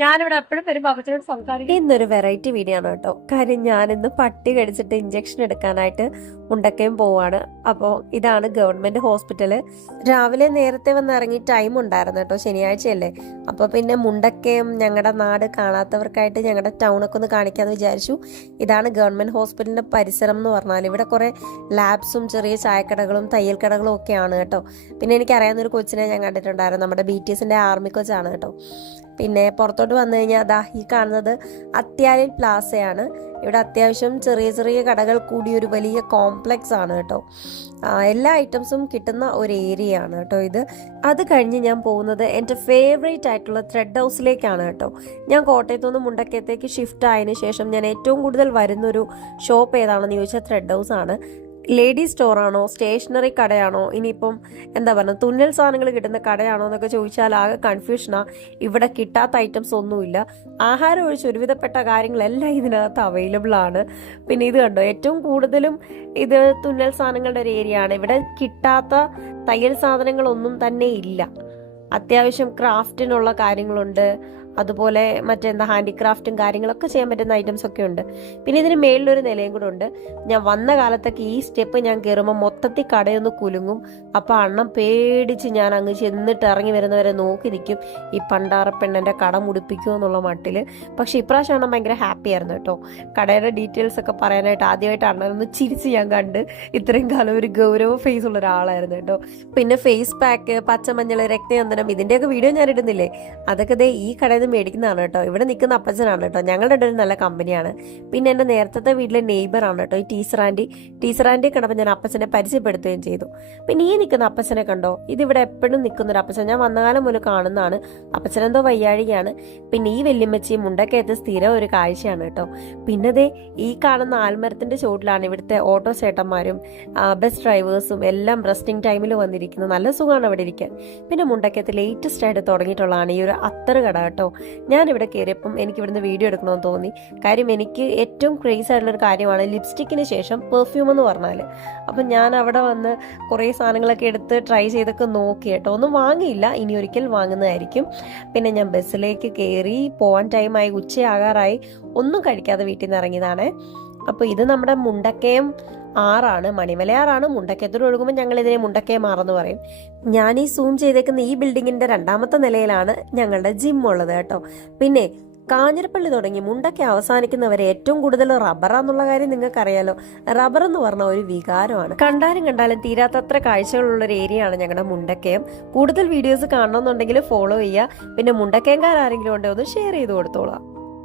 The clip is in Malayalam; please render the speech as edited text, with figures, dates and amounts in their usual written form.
ഞാനിവിടെ എപ്പോഴും വരുമ്പോ അപ്പച്ചനോട് സംസാരിക്കും. ഇന്നൊരു വെറൈറ്റി വീഡിയോ ആണ് കേട്ടോ. കാര്യം ഞാനിന്ന് പട്ടി കടിച്ചിട്ട് ഇഞ്ചക്ഷൻ എടുക്കാനായിട്ട് മുണ്ടക്കയം പോവാണ്. അപ്പോൾ ഇതാണ് ഗവൺമെന്റ് ഹോസ്പിറ്റല്. രാവിലെ നേരത്തെ വന്ന് ഇറങ്ങി ടൈം ഉണ്ടായിരുന്നു കേട്ടോ, ശനിയാഴ്ചയല്ലേ. അപ്പോൾ പിന്നെ മുണ്ടക്കയം ഞങ്ങളുടെ നാട് കാണാത്തവർക്കായിട്ട് ഞങ്ങളുടെ ടൗണൊക്കെ ഒന്ന് കാണിക്കാമെന്ന് വിചാരിച്ചു. ഇതാണ് ഗവൺമെന്റ് ഹോസ്പിറ്റലിന്റെ പരിസരം എന്ന് പറഞ്ഞാൽ. ഇവിടെ കുറെ ലാബ്സും ചെറിയ ചായക്കടകളും തയ്യൽ കടകളും ഒക്കെയാണ് കേട്ടോ. പിന്നെ എനിക്കറിയാവുന്ന ഒരു കൊച്ചിനെ ഞാൻ കണ്ടിട്ടുണ്ടായിരുന്നു, നമ്മുടെ BTSന്റെ ആർമി കൊച്ചാണ് കേട്ടോ. പിന്നെ പുറത്തോട്ട് വന്നു കഴിഞ്ഞാൽ അതാ ഈ കാണുന്നത് അത്യാലിൻ പ്ലാസയാണ്. ഇവിടെ അത്യാവശ്യം ചെറിയ ചെറിയ കടകൾ കൂടി ഒരു വലിയ കോംപ്ലക്സ് ആണ് കേട്ടോ. എല്ലാ ഐറ്റംസും കിട്ടുന്ന ഒരു ഏരിയ ആണ് കേട്ടോ ഇത്. അത് കഴിഞ്ഞ് ഞാൻ പോകുന്നത് എൻ്റെ ഫേവറേറ്റ് ആയിട്ടുള്ള ത്രെഡ് ഹൗസിലേക്കാണ് കേട്ടോ. ഞാൻ കോട്ടയത്തു നിന്ന് മുണ്ടക്കയത്തേക്ക് ഷിഫ്റ്റ് ആയതിനു ശേഷം ഞാൻ ഏറ്റവും കൂടുതൽ വരുന്നൊരു ഷോപ്പ് ഏതാണെന്ന് ചോദിച്ചാൽ ത്രെഡ് ഹൗസ് ആണ്. ലേഡീസ് സ്റ്റോറാണോ, സ്റ്റേഷനറി കടയാണോ, ഇനിയിപ്പം എന്താ പറയുക തുന്നൽ സാധനങ്ങൾ കിട്ടുന്ന കടയാണോ എന്നൊക്കെ ചോദിച്ചാൽ ആകെ കൺഫ്യൂഷനാണ്. ഇവിടെ കിട്ടാത്ത ഐറ്റംസ് ഒന്നുമില്ല. ആഹാരം ഒഴിച്ച് ഒരുവിധപ്പെട്ട കാര്യങ്ങളെല്ലാം ഇതിനകത്ത് അവൈലബിൾ ആണ്. പിന്നെ ഇത് കണ്ടോ, ഏറ്റവും കൂടുതലും ഇത് തുന്നൽ സാധനങ്ങളുടെ ഒരു ഏരിയ ആണ്. ഇവിടെ കിട്ടാത്ത തയ്യൽ സാധനങ്ങളൊന്നും തന്നെ ഇല്ല. അത്യാവശ്യം ക്രാഫ്റ്റിനുള്ള കാര്യങ്ങളുണ്ട്, അതുപോലെ മറ്റെന്താ ഹാൻഡിക്രാഫ്റ്റും കാര്യങ്ങളൊക്കെ ചെയ്യാൻ പറ്റുന്ന ഐറ്റംസ് ഒക്കെ ഉണ്ട്. പിന്നെ ഇതിന് മേളിലൊരു നിലയും കൂടെ ഉണ്ട്. ഞാൻ വന്ന കാലത്തൊക്കെ ഈ സ്റ്റെപ്പ് ഞാൻ കയറുമ്പോൾ മൊത്തത്തിൽ കടയൊന്ന് കുലുങ്ങും. അപ്പം അണ്ണം പേടിച്ച് ഞാൻ അങ്ങ് ചെന്നിട്ട് ഇറങ്ങി വരുന്നവരെ നോക്കി നിൽക്കും, ഈ പണ്ടാറപ്പെണ്ണൻ്റെ കട മുടിപ്പിക്കുമോ എന്നുള്ള മട്ടിൽ. പക്ഷെ ഇപ്രാവശ്യം അണ്ണം ഭയങ്കര ഹാപ്പി ആയിരുന്നു കേട്ടോ. കടയുടെ ഡീറ്റെയിൽസ് ഒക്കെ പറയാനായിട്ട് ആദ്യമായിട്ട് അണ്ണനൊന്ന് ചിരിച്ച് ഞാൻ കണ്ട്. ഇത്രയും കാലം ഒരു ഗൗരവ ഫേസ് ഉള്ള ഒരാളായിരുന്നു കേട്ടോ. പിന്നെ ഫേസ് പാക്ക്, പച്ചമഞ്ഞൾ, രക്തചന്ദനം, ഇതിൻ്റെയൊക്കെ വീഡിയോ ഞാൻ ഇടുന്നില്ലേ, അതൊക്കെ ദേ ഈ കടയിൽ മേടിക്കുന്നതാണ് കേട്ടോ. ഇവിടെ നിൽക്കുന്ന അപ്പച്ചനാണ് കേട്ടോ. ഞങ്ങളുടെ ഒരു നല്ല കമ്പനിയാണ്. പിന്നെ എൻ്റെ നേരത്തെ വീട്ടിലെ നെയ്ബറാണ് കേട്ടോ ഈ ടീച്ചർ ആൻറ്റി കണ്ടപ്പോൾ ഞാൻ അപ്പച്ചനെ പരിചയപ്പെടുത്തുകയും ചെയ്തു. പിന്നെ ഈ നിൽക്കുന്ന അപ്പച്ചനെ കണ്ടോ, ഇതിവിടെ എപ്പോഴും നിൽക്കുന്നൊരു അപ്പച്ചൻ, ഞാൻ വന്ന കാലം മുതൽ കാണുന്നതാണ്. അപ്പച്ചനെന്തോ വയ്യാഴികയാണ്. പിന്നെ ഈ വെല്ലുമ്മച്ചിയും മുണ്ടക്കയത്ത് സ്ഥിരം ഒരു കാഴ്ചയാണ് കേട്ടോ. പിന്നെ ദേ ഈ കാണുന്ന ആൽമരത്തിന്റെ ചുവട്ടിലാണ് ഇവിടുത്തെ ഓട്ടോ ചേട്ടന്മാരും ബസ് ഡ്രൈവേഴ്സും എല്ലാം റെസ്റ്റിംഗ് ടൈമിൽ വന്നിരിക്കുന്നത്. നല്ല സുഖമാണ് അവിടെ ഇരിക്കാൻ. പിന്നെ മുണ്ടക്കയത്ത് ലേറ്റസ്റ്റ് ആയിട്ട് തുടങ്ങിയിട്ടുള്ളതാണ് ഈ ഒരു അത്തറ് കട കേട്ടോ. ഞാനിവിടെ കയറിയപ്പം എനിക്ക് ഇവിടുന്ന് വീഡിയോ എടുക്കണമെന്ന് തോന്നി. കാര്യം എനിക്ക് ഏറ്റവും ക്രേസ് ആയിട്ടുള്ളൊരു കാര്യമാണ് ലിപ്സ്റ്റിക്കിന് ശേഷം പെർഫ്യൂം എന്ന് പറഞ്ഞാൽ. അപ്പം ഞാൻ അവിടെ വന്ന് കുറേ സാധനങ്ങളൊക്കെ എടുത്ത് ട്രൈ ചെയ്തൊക്കെ നോക്കി കേട്ടോ. ഒന്നും വാങ്ങിയില്ല, ഇനി ഒരിക്കൽ വാങ്ങുന്നതായിരിക്കും. പിന്നെ ഞാൻ ബസ്സിലേക്ക് കയറി പോവാൻ ടൈമായി, ഉച്ചയാകാറായി. ഒന്നും കഴിക്കാതെ വീട്ടിൽ നിന്ന് ഇറങ്ങിയതാണ്. അപ്പോൾ ഇത് നമ്മുടെ മുണ്ടക്കയം ആറാണ്, മണിമലയാറാണ്. മുണ്ടക്കയത്തോട് ഒഴുകുമ്പോൾ ഞങ്ങൾ ഇതിനെ മുണ്ടക്കയം ആറെന്ന് പറയും. ഞാൻ ഈ സൂം ചെയ്തേക്കുന്ന ഈ ബിൽഡിങ്ങിന്റെ 2ാമത്തെ നിലയിലാണ് ഞങ്ങളുടെ ജിം ഉള്ളത് കേട്ടോ. പിന്നെ കാഞ്ഞിരപ്പള്ളി തുടങ്ങി മുണ്ടക്ക അവസാനിക്കുന്നവരെ ഏറ്റവും കൂടുതൽ റബ്ബറാന്നുള്ള കാര്യം നിങ്ങൾക്കറിയാലോ. റബ്ബർ എന്ന് പറഞ്ഞ ഒരു വികാരമാണ്. കണ്ടാലും തീരാത്തത്ര കാഴ്ചകളുള്ള ഒരു ഏരിയ ആണ് ഞങ്ങളുടെ മുണ്ടക്കയം. കൂടുതൽ വീഡിയോസ് കാണണമെന്നുണ്ടെങ്കിൽ ഫോളോ ചെയ്യുക. പിന്നെ മുണ്ടക്കയംകാരെങ്കിലും ഉണ്ടെങ്കിൽ ഒന്ന് ഷെയർ ചെയ്ത് കൊടുത്തോളാം.